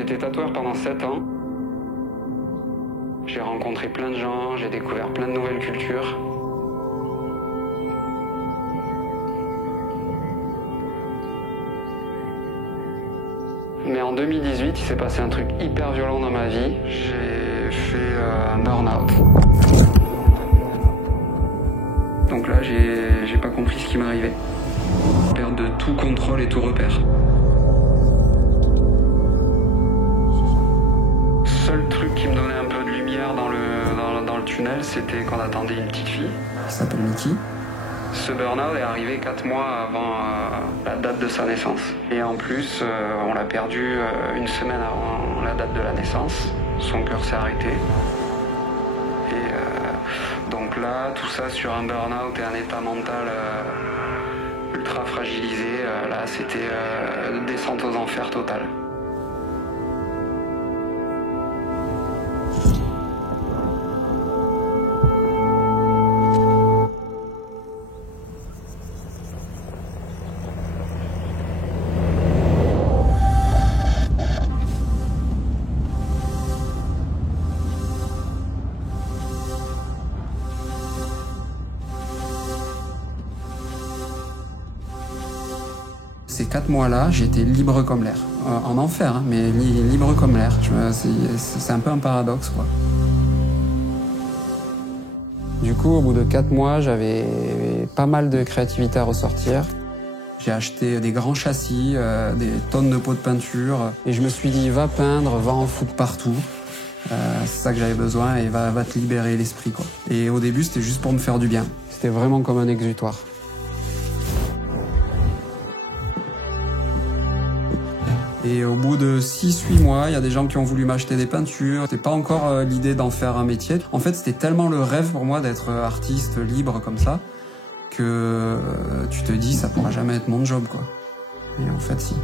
J'ai été tatoueur pendant 7 ans. J'ai rencontré plein de gens, j'ai découvert plein de nouvelles cultures. Mais en 2018, il s'est passé un truc hyper violent dans ma vie. J'ai fait un burn-out. Donc là, j'ai pas compris ce qui m'arrivait. Perte de tout contrôle et tout repère. Seul truc qui me donnait un peu de lumière dans le tunnel, c'était qu'on attendait une petite fille. Qui s'appelle Nikki. Ce burn-out est arrivé 4 mois avant la date de sa naissance. Et en plus, on l'a perdu une semaine avant la date de la naissance. Son cœur s'est arrêté. Et donc là, tout ça sur un burn-out et un état mental ultra fragilisé, là c'était descente aux enfers totale. Ces 4 mois-là, j'étais libre comme l'air. En enfer, hein, mais libre comme l'air. C'est un peu un paradoxe, quoi. Du coup, au bout de 4 mois, j'avais pas mal de créativité à ressortir. J'ai acheté des grands châssis, des tonnes de pots de peinture. Et je me suis dit, va peindre, va en foutre partout. C'est ça que j'avais besoin et va te libérer l'esprit, quoi. Et au début, c'était juste pour me faire du bien. C'était vraiment comme un exutoire. Et au bout de 6-8 mois, il y a des gens qui ont voulu m'acheter des peintures. C'était pas encore l'idée d'en faire un métier. En fait, c'était tellement le rêve pour moi d'être artiste libre comme ça que tu te dis ça pourra jamais être mon job, quoi. Et en fait, si.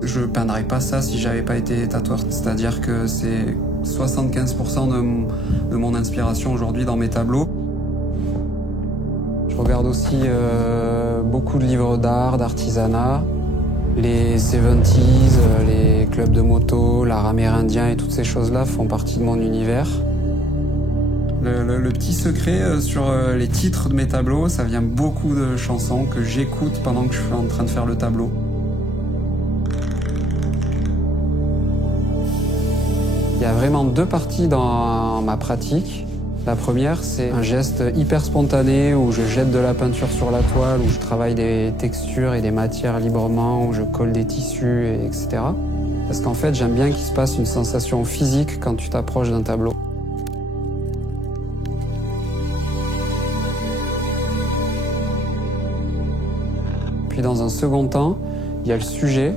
Je peindrais pas ça si j'avais pas été tatoueur. C'est-à-dire que c'est 75% de mon inspiration aujourd'hui dans mes tableaux. Je regarde aussi beaucoup de livres d'art, d'artisanat, les 70s, les clubs de moto, l'art amérindien et toutes ces choses-là font partie de mon univers. Le petit secret sur les titres de mes tableaux, ça vient beaucoup de chansons que j'écoute pendant que je suis en train de faire le tableau. Il y a vraiment 2 parties dans ma pratique. La première, c'est un geste hyper spontané où je jette de la peinture sur la toile, où je travaille des textures et des matières librement, où je colle des tissus, etc. Parce qu'en fait, j'aime bien qu'il se passe une sensation physique quand tu t'approches d'un tableau. Puis dans un second temps, il y a le sujet,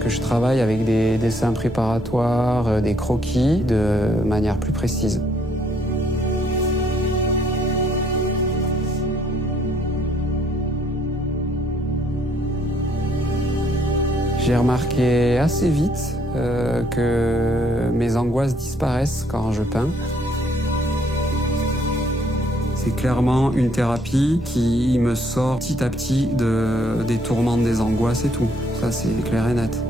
que je travaille avec des dessins préparatoires, des croquis, de manière plus précise. J'ai remarqué assez vite que mes angoisses disparaissent quand je peins. C'est clairement une thérapie qui me sort petit à petit des tourments des angoisses et tout. Ça, c'est clair et net.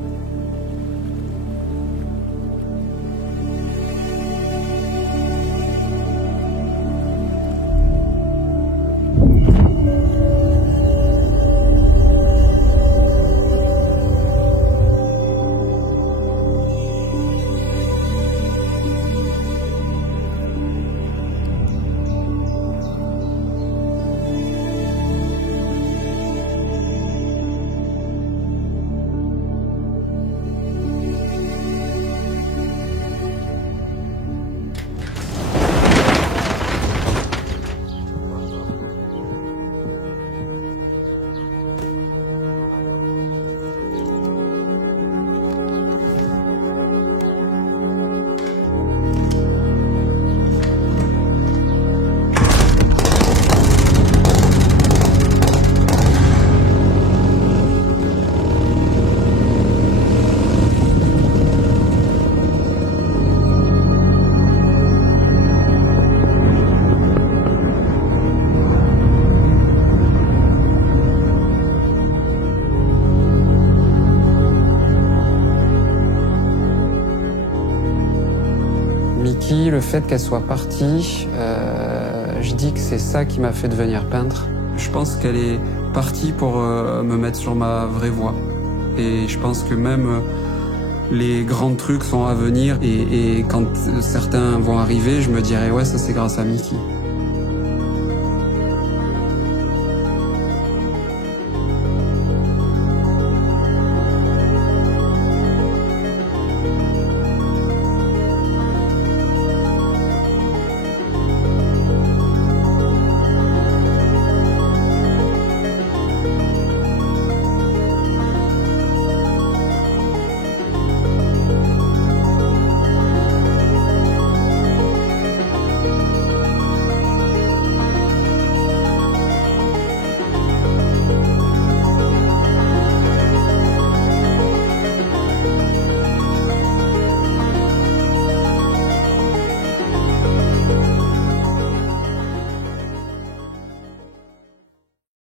le fait qu'elle soit partie, je dis que c'est ça qui m'a fait devenir peintre. Je pense qu'elle est partie pour me mettre sur ma vraie voie. Et je pense que même les grands trucs sont à venir et quand certains vont arriver, je me dirai ouais, ça c'est grâce à Mickey.